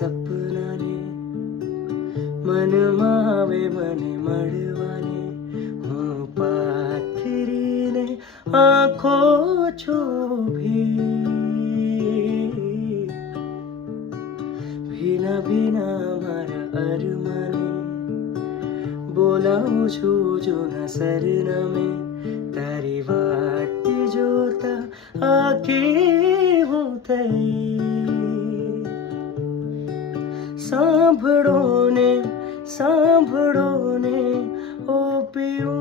સપનાને મનમાં આવે મને મળવાને, હું પાથરીને આંખો ચોભી ભીના ભીના મારા અરમાને બોલાવું છું જૂના સરનામે, તારી વાટ જોતા આખી હું થઈ. સાંભળો ને ઓ પિયું,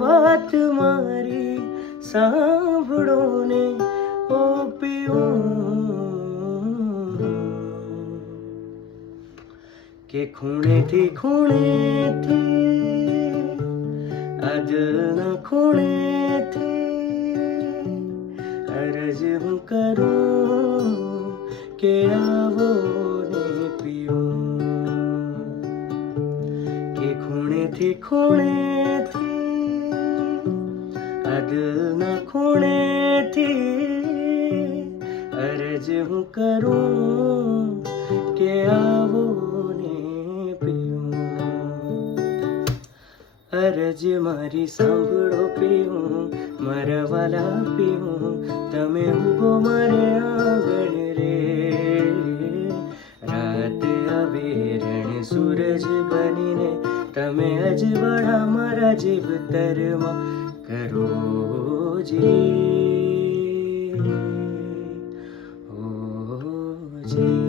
વાત મારી સાંભળો ને ઓ પિયું, કે ખૂણેથી આ દિલના ખૂણેથી અરજ હું કરું કે આવો ને પીવું, કે ખૂણેથી આ દિલના ખૂણેથી અરજ હું કરું કે આવો ને પીવું. અરજ મારી સાંભળો પીવું, મારા વાલા પીવું, તમે ઉગો મારે આંગણ રે. રાત આવે રણ સૂરજ બનીને, તમે અજવાળા મારા જીવતરમાં કરો જી, ઓ જી.